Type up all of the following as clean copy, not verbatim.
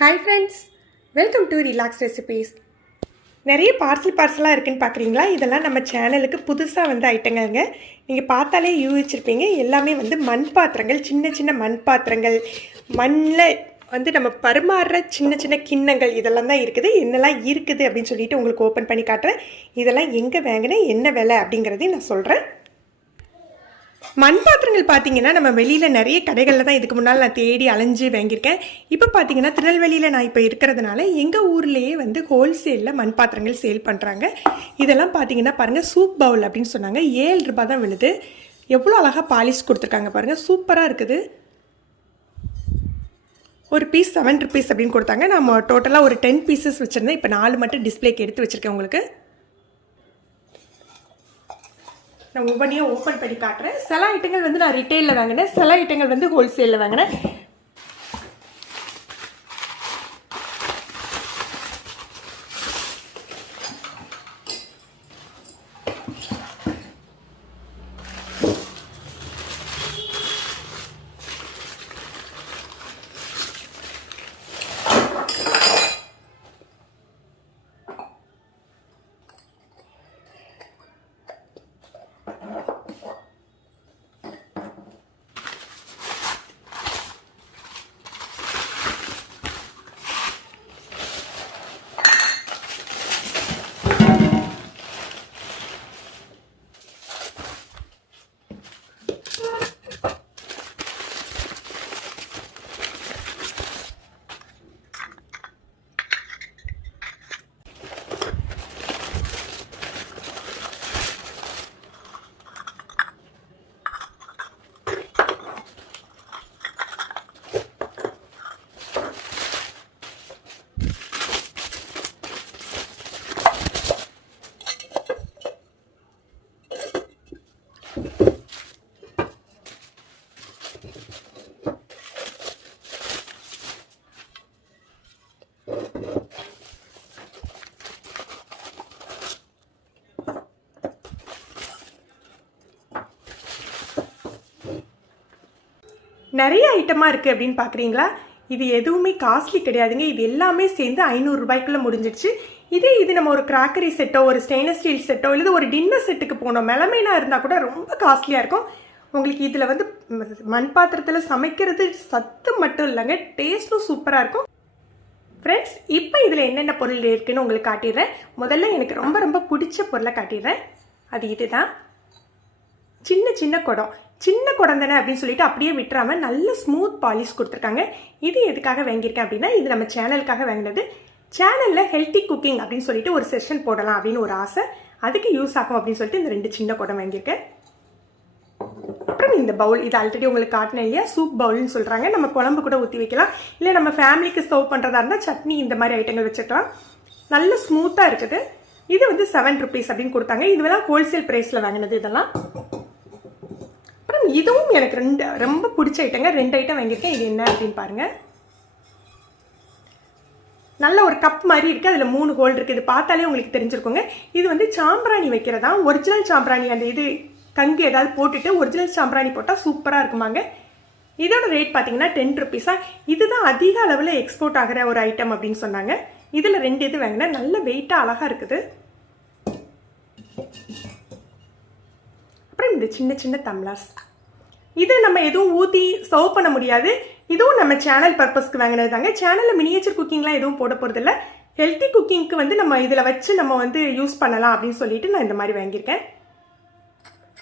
Hi friends, welcome to relax recipes. நிறைய பார்சலாக இருக்குதுன்னு பார்க்குறீங்களா? இதெல்லாம் நம்ம சேனலுக்கு புதுசாக வந்து ஐட்டங்கள்ங்க. நீங்கள் பார்த்தாலே யூகிச்சிருப்பீங்க. எல்லாமே வந்து மண் பாத்திரங்கள், சின்ன சின்ன மண் பாத்திரங்கள், மண்ணில் வந்து நம்ம பரிமாறுற சின்ன சின்ன கிண்ணங்கள் இதெல்லாம் தான் இருக்குது. என்னெல்லாம் இருக்குது அப்படின்னு சொல்லிட்டு உங்களுக்கு ஓப்பன் பண்ணி காட்டுறேன். இதெல்லாம் எங்கே வாங்கினேன், என்ன விலை அப்படிங்கிறதையும் நான் சொல்கிறேன். மண் பாத்திரங்கள் பார்த்தீங்கன்னா நம்ம வெளியில் நிறைய கடைகளில் தான் இதுக்கு முன்னால் நான் தேடி அலைஞ்சு வாங்கியிருக்கேன். இப்போ பார்த்தீங்கன்னா திருநெல்வேலியில் நான் இப்போ இருக்கிறதுனால எங்கள் ஊர்லேயே வந்து ஹோல்சேலில் மண் பாத்திரங்கள் சேல் பண்ணுறாங்க. இதெல்லாம் பார்த்தீங்கன்னா பாருங்கள், சூப் பவுல் அப்படின்னு சொன்னாங்க. 7 ரூபாய் தான் விழுது. எவ்வளோ அழகாக பாலிஷ் கொடுத்துருக்காங்க பாருங்கள், சூப்பராக இருக்குது. ஒரு பீஸ் 7 ருபீஸ் அப்படின்னு கொடுத்தாங்க. நம்ம டோட்டலாக ஒரு 10 பீசஸ் வச்சுருந்தேன். இப்போ 4 மட்டும் டிஸ்பிளேக்கு எடுத்து வச்சுருக்கேன் உங்களுக்கு. நான் ஒவ்வொன்றையும் ஓப்பன் பண்ணி காட்டுறேன். சில ஐட்டங்கள் வந்து நான் ரிட்டெயிலில் வாங்கினேன், சில ஐட்டங்கள் வந்து ஹோல்சேலில் வாங்கினேன். நிறைய ஐட்டமாக இருக்குது அப்படின்னு பார்க்குறீங்களா? இது எதுவுமே காஸ்ட்லி கிடையாதுங்க. இது எல்லாமே சேர்ந்து 500 ரூபாய்க்குள்ளே முடிஞ்சிடுச்சு. இது நம்ம ஒரு கிராக்கரி செட்டோ, ஒரு ஸ்டெயின்லெஸ் ஸ்டீல் செட்டோ, இல்லை ஒரு டின்னர் செட்டுக்கு போனோம் மெலமைனா இருந்தால் கூட ரொம்ப காஸ்ட்லியாக இருக்கும். உங்களுக்கு இதில் வந்து மண் பாத்திரத்தில் சமைக்கிறது சத்து மட்டும் இல்லைங்க, டேஸ்ட்டும் சூப்பராக இருக்கும். ஃப்ரெண்ட்ஸ், இப்போ இதில் என்னென்ன பொருள் இருக்குதுன்னு உங்களுக்கு காட்டிடுறேன். முதல்ல எனக்கு ரொம்ப ரொம்ப பிடிச்ச பொருளை காட்டிடுறேன். அது இதுதான். சின்ன சின்ன குடம், சின்ன குடம் தானே அப்படின்னு சொல்லிட்டு அப்படியே விட்டுறாமல் நல்ல ஸ்மூத் பாலிஷ் கொடுத்துருக்காங்க. இது எதுக்காக வாங்கியிருக்கேன் அப்படின்னா, இது நம்ம சேனலுக்காக வாங்கினது. சேனலில் ஹெல்த்தி குக்கிங் அப்படின்னு சொல்லிட்டு ஒரு செஷன் போடலாம் அப்படின்னு ஒரு ஆசை, அதுக்கு யூஸ் ஆகும் அப்படின்னு சொல்லிட்டு இந்த 2 சின்ன குடம் வாங்கியிருக்கேன். அப்புறம் இந்த பவுல், இது ஆல்ரெடி உங்களுக்கு காட்டினேன் இல்லையா, சூப் பவுல்னு சொல்கிறாங்க. நம்ம குழம்பு கூட ஊற்றி வைக்கலாம், இல்லை நம்ம ஃபேமிலிக்கு சர்வ் பண்ணுறதா இருந்தால் சட்னி இந்த மாதிரி ஐட்டங்கள் வச்சுக்கலாம். நல்ல ஸ்மூத்தாக இருக்குது. இது வந்து 7 ருபீஸ் அப்படின்னு கொடுத்தாங்க. இதுவெல்லாம் ஹோல்சேல் ப்ரைஸில் வாங்கினது இதெல்லாம். அப்புறம் இதுவும் எனக்கு ரொம்ப பிடிச்ச ஐட்டங்க. 2 ஐட்டம் வாங்கியிருக்கேன். இது என்ன அப்படின்னு பாருங்கள். நல்ல ஒரு கப் மாதிரி இருக்குது, அதில் 3 ஹோல் இருக்குது. இது பார்த்தாலே உங்களுக்கு தெரிஞ்சிருக்குங்க. இது வந்து சாம்பிராணி வைக்கிறதா, ஒரிஜினல் சாம்பிராணி. அந்த இது கங்கு ஏதாவது போட்டுட்டு ஒரிஜினல் சாம்பிராணி போட்டால் சூப்பராக இருக்குமாங்க. இதோட ரேட் பார்த்தீங்கன்னா 10 ருபீஸா. இதுதான் அதிக அளவில் எக்ஸ்போர்ட் ஆகிற ஒரு ஐட்டம் அப்படின்னு சொன்னாங்க. இதில் 2 இது வாங்கினேன். நல்ல வெயிட்டாக அழகாக இருக்குது. அப்புறம் இந்த சின்ன சின்ன தம்ளாஸ், இது நம்ம எதுவும் ஊற்றி சர்வ் பண்ண முடியாது. இதுவும் நம்ம சேனல் பர்பஸ்க்கு வாங்கினது தாங்க. சேனலில் மினியேச்சர் குக்கிங்லாம் எதுவும் போட போகிறதில்ல. ஹெல்த்தி குக்கிங்க்கு வந்து நம்ம இதில் வச்சு நம்ம வந்து யூஸ் பண்ணலாம் அப்படின்னு சொல்லிட்டு நான் இந்த மாதிரி வாங்கியிருக்கேன்.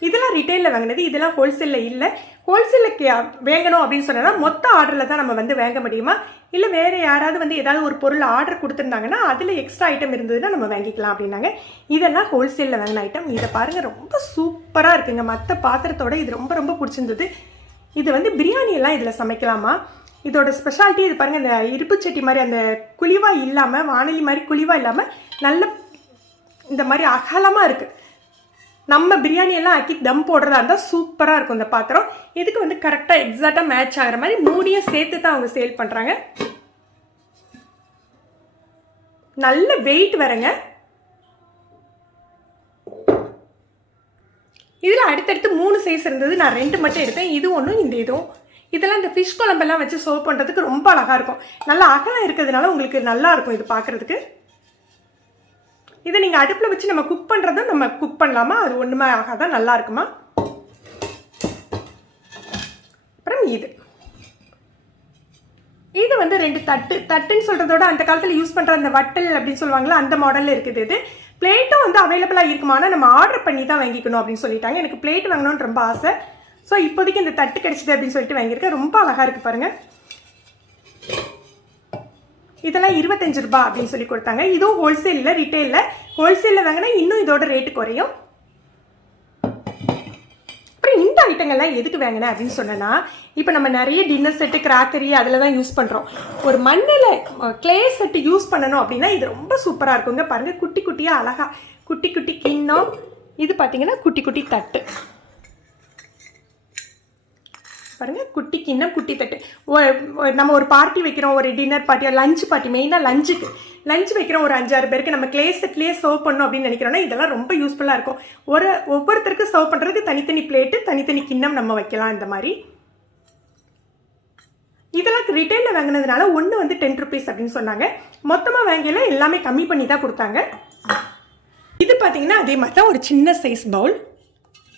இதெல்லாம் ரிட்டெயிலில் வாங்கினது, இதெல்லாம் ஹோல்சேலில் இல்லை. ஹோல்சேலுக்கு வாங்கணும் அப்படின்னு சொன்னால் மொத்த ஆர்டரில் தான் நம்ம வந்து வாங்க முடியுமா, இல்லை வேறு யாராவது வந்து ஏதாவது ஒரு பொருள் ஆர்டர் கொடுத்துருந்தாங்கன்னா அதில் எக்ஸ்ட்ரா ஐட்டம் இருந்ததுன்னா நம்ம வாங்கிக்கலாம் அப்படின்னாங்க. இதெல்லாம் ஹோல்சேலில் வாங்கின ஐட்டம். இதை பாருங்கள், ரொம்ப சூப்பராக இருக்குங்க. மற்ற பாத்திரத்தோட இது ரொம்ப ரொம்ப பிடிச்சிருந்தது. இது வந்து பிரியாணியெல்லாம் இதில் சமைக்கலாமா. இதோட ஸ்பெஷாலிட்டி இது பாருங்கள், இந்த இருப்பு சட்டி மாதிரி அந்த குழிவாக இல்லாமல், வானொலி மாதிரி குழிவாக இல்லாமல் நல்ல இந்த மாதிரி அகலமாக இருக்குது. நம்ம பிரியாணியெல்லாம் ஆக்கி தம் போடுறதா இருந்தால் சூப்பராக இருக்கும் இந்த பாத்திரம். இதுக்கு வந்து கரெக்டாக எக்ஸாக்டாக மேட்ச் ஆகிற மாதிரி மூடியை சேர்த்து தான் அவங்க சேல் பண்ணுறாங்க. நல்ல வெயிட் வரங்க. இதில் அடுத்தடுத்து 3 சைஸ் இருந்தது. நான் 2 மட்டும் எடுத்தேன். இது ஒன்றும் இந்த இதுவும். இதெல்லாம் இந்த ஃபிஷ் குழம்பெல்லாம் வச்சு சர்வ் பண்ணுறதுக்கு ரொம்ப அழகாக இருக்கும். நல்லா அகலம் இருக்கிறதுனால உங்களுக்கு நல்லா இருக்கும் இது பார்க்குறதுக்கு. இதை நீங்கள் அடுப்பில் வச்சு நம்ம குக் பண்ணுறதும் நம்ம குக் பண்ணலாமா, அது ஒன்றுமே ஆகாதான், நல்லா இருக்குமா. அப்புறம் இது வந்து 2 தட்டுன்னு சொல்கிறதோட அந்த காலத்தில் யூஸ் பண்ணுற அந்த வட்டல் அப்படின்னு சொல்லுவாங்களா, அந்த மாடலில் இருக்குது. இது பிளேட்டும் வந்து அவைலபிளாக இருக்குமா, ஆனால் நம்ம ஆர்டர் பண்ணி தான் வாங்கிக்கணும் அப்படின்னு சொல்லிட்டாங்க. எனக்கு பிளேட் வாங்கணும்னு ரொம்ப ஆசை. ஸோ இப்போதைக்கு இந்த தட்டு கிடைச்சிது அப்படின்னு சொல்லிட்டு வாங்கியிருக்கேன். ரொம்ப அழகாக இருக்குது பாருங்கள். இதெல்லாம் 25 ரூபாய் அப்படின்னு சொல்லி கொடுத்தாங்க. இதுவும் ஹோல்சேலில், ரிட்டெயிலில். ஹோல்சேலில் வாங்கினா இன்னும் இதோட ரேட்டு குறையும். அப்புறம் இந்த ஐட்டங்கள்லாம் எதுக்கு வாங்கினேன் அப்படின்னு சொன்னேன்னா, இப்போ நம்ம நிறைய டின்னர் செட்டு, கிராக்கரி அதில் தான் யூஸ் பண்ணுறோம். ஒரு மண்ணில் கிளே செட்டு யூஸ் பண்ணணும் அப்படின்னா இது ரொம்ப சூப்பராக இருக்குங்க. பாருங்கள், குட்டி குட்டியாக அழகாக குட்டி குட்டி கிண்ணம். இது பார்த்தீங்கன்னா குட்டி குட்டி தட்டு பாருங்கள், குட்டி கிண்ணம், குட்டி தட்டு. நம்ம ஒரு பார்ட்டி வைக்கிறோம், ஒரு டின்னர் பார்ட்டி, லஞ்ச் பார்ட்டி, மெயினாக லஞ்ச் வைக்கிறோம், ஒரு 5-6 பேருக்கு நம்ம கிளே செட்லேயே சர்வ் பண்ணணும் அப்படின்னு நினைக்கிறோன்னா இதெல்லாம் ரொம்ப யூஸ்ஃபுல்லாக இருக்கும். ஒவ்வொருத்தருக்கு சர்வ் பண்ணுறதுக்கு தனித்தனி பிளேட்டு, தனித்தனி கிண்ணம் நம்ம வைக்கலாம். இந்த மாதிரி இதெல்லாம் ரிட்டெயிலில் வாங்கினதுனால ஒன்று வந்து 10 ருபீஸ் அப்படின்னு சொன்னாங்க. மொத்தமாக வாங்கல எல்லாமே கம்மி பண்ணி தான் கொடுத்தாங்க. இது பார்த்தீங்கன்னா அதே மாதிரி தான், ஒரு சின்ன சைஸ் பவுல்.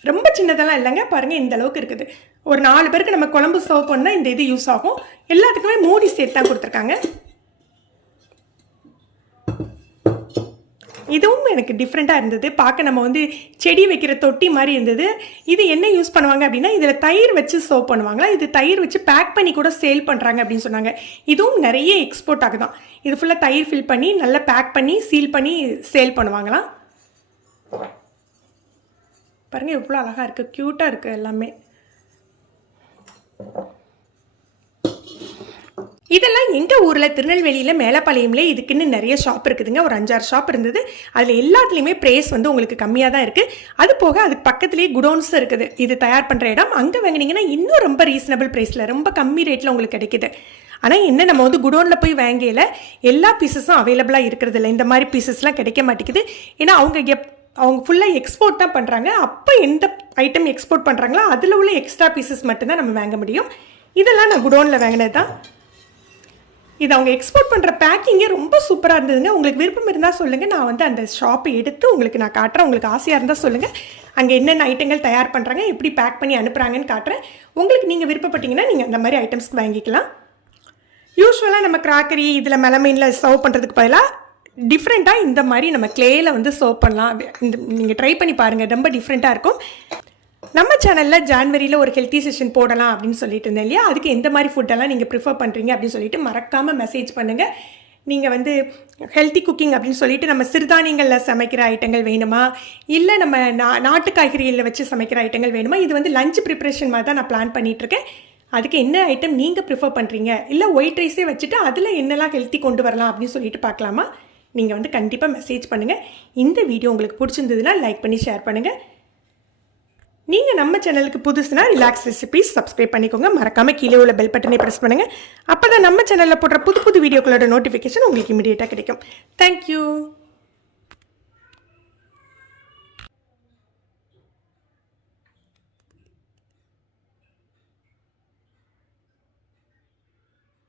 ரொம்ப சின்னதெல்லாம் இல்லைங்க, பாருங்கள் இந்த அளவுக்கு இருக்குது. ஒரு 4 பேருக்கு நம்ம குழம்பு சர்வ் பண்ணால் இந்த இது யூஸ் ஆகும். எல்லாத்துக்குமே மூடி சேர்த்து தான் கொடுத்துருக்காங்க. இதுவும் எனக்கு டிஃப்ரெண்ட்டாக இருந்தது. பார்க்க நம்ம வந்து செடி வைக்கிற தொட்டி மாதிரி இருந்தது. இது என்ன யூஸ் பண்ணுவாங்க அப்படின்னா, இதில் தயிர் வச்சு சர்வ் பண்ணுவாங்களா, இது தயிர் வச்சு பேக் பண்ணி கூட சேல் பண்ணுறாங்க அப்படின்னு சொன்னாங்க. இதுவும் நிறைய எக்ஸ்போர்ட் ஆகுதான். இது ஃபுல்லாக தயிர் ஃபில் பண்ணி நல்லா பேக் பண்ணி சீல் பண்ணி சேல் பண்ணுவாங்களாம். பாருங்கள் எவ்வளோ அழகாக இருக்குது, க்யூட்டாக இருக்குது எல்லாமே. இதெல்லாம் எங்கள் ஊரில் திருநெல்வேலியில் மேலப்பாளையம்ல இதுக்குன்னு நிறைய ஷாப் இருக்குதுங்க. ஒரு 5-6 ஷாப் இருந்தது. அதில் எல்லாத்துலேயுமே ப்ரைஸ் வந்து உங்களுக்கு கம்மியாக தான் இருக்குது. அது போக அதுக்கு பக்கத்துலேயே குடோன்ஸ் இருக்குது, இது தயார் பண்ணுற இடம். அங்கே வாங்கினீங்கன்னா இன்னும் ரொம்ப ரீசனபிள் ப்ரைஸில், ரொம்ப கம்மி ரேட்டில் உங்களுக்கு கிடைக்குது. ஆனால் என்ன, நம்ம வந்து குடோனில் போய் வாங்கையில் எல்லா பீசஸும் அவைலபிளாக இருக்கிறது இல்லை. இந்த மாதிரி பீசஸ்லாம் கிடைக்க மாட்டேங்குது. ஏன்னா அவங்க ஃபுல்லாக எக்ஸ்போர்ட் தான் பண்ணுறாங்க. அப்போ எந்த ஐட்டம் எக்ஸ்போர்ட் பண்ணுறாங்களோ அதில் உள்ள எக்ஸ்ட்ரா பீசஸ் மட்டும்தான் நம்ம வாங்க முடியும். இதெல்லாம் நான் குடோனில் வாங்கினது தான். இது அவங்க எக்ஸ்போர்ட் பண்ணுற பேக்கிங்கே ரொம்ப சூப்பராக இருந்ததுங்க. உங்களுக்கு விருப்பம் இருந்தால் சொல்லுங்கள், நான் வந்து அந்த ஷாப்பை எடுத்து உங்களுக்கு நான் காட்டுறேன். உங்களுக்கு ஆசையாக இருந்தால் சொல்லுங்கள், அங்கே என்னென்ன ஐட்டங்கள் தயார் பண்ணுறாங்க, எப்படி பேக் பண்ணி அனுப்புகிறாங்கன்னு காட்டுறேன். உங்களுக்கு நீங்கள் விருப்பப்பட்டீங்கன்னா நீங்கள் அந்த மாதிரி ஐட்டம்ஸ்க்கு வாங்கிக்கலாம். யூஸ்வலாக நம்ம கிராக்கரி இதில் மெலமைனில் சர்வ் பண்ணுறதுக்கு பதிலாக டிஃப்ரெண்ட்டாக இந்த மாதிரி நம்ம கிளேயில் வந்து சர்வ் பண்ணலாம். நீங்கள் ட்ரை பண்ணி பாருங்கள், ரொம்ப டிஃப்ரெண்ட்டாக இருக்கும். நம்ம சேனலில் ஜான்வரியில் ஒரு ஹெல்த்தி செஷன் போடலாம் அப்படின்னு சொல்லிட்டு இருந்தேன் இல்லையா, அதுக்கு எந்த மாதிரி ஃபுட்டெல்லாம் நீங்கள் ப்ரிஃபர் பண்ணுறீங்க அப்படின்னு சொல்லிட்டு மறக்காமல் மெசேஜ் பண்ணுங்கள். நீங்கள் வந்து ஹெல்த்தி குக்கிங் அப்படின்னு சொல்லிட்டு நம்ம சிறுதானியங்களில் சமைக்கிற ஐட்டங்கள் வேணுமா, இல்லை நம்ம நாட்டு காய்கறிகளில் வச்சு சமைக்கிற ஐட்டங்கள் வேணுமா, இது வந்து லஞ்ச் ப்ரிப்ரேஷன் மாதிரி தான் நான் பிளான் பண்ணிகிட்ருக்கேன். அதுக்கு என்ன ஐட்டம் நீங்கள் ப்ரிஃபர் பண்ணுறீங்க, இல்லை ஒயிட் ரைஸே வச்சுட்டு அதில் என்னெல்லாம் ஹெல்த்தி கொண்டு வரலாம் அப்படின்னு சொல்லிட்டு பார்க்கலாமா. நீங்கள் வந்து கண்டிப்பாக மெசேஜ் பண்ணுங்கள். இந்த வீடியோ உங்களுக்கு பிடிச்சிருந்ததுன்னா லைக் பண்ணி ஷேர் பண்ணுங்கள். நீங்கள் நம்ம சேனலுக்கு புதுசுனா ரிலாக்ஸ் ரெசிபீஸ் சப்ஸ்கிரைப் பண்ணிக்கோங்க. மறக்காமல் கீழே உள்ள பெல் பட்டனை ப்ரெஸ் பண்ணுங்கள். அப்போ தான் நம்ம சேனலில் போடுற புது வீடியோக்களோட நோட்டிஃபிகேஷன் உங்களுக்கு இமீடியட்டாக கிடைக்கும். தேங்க்யூ.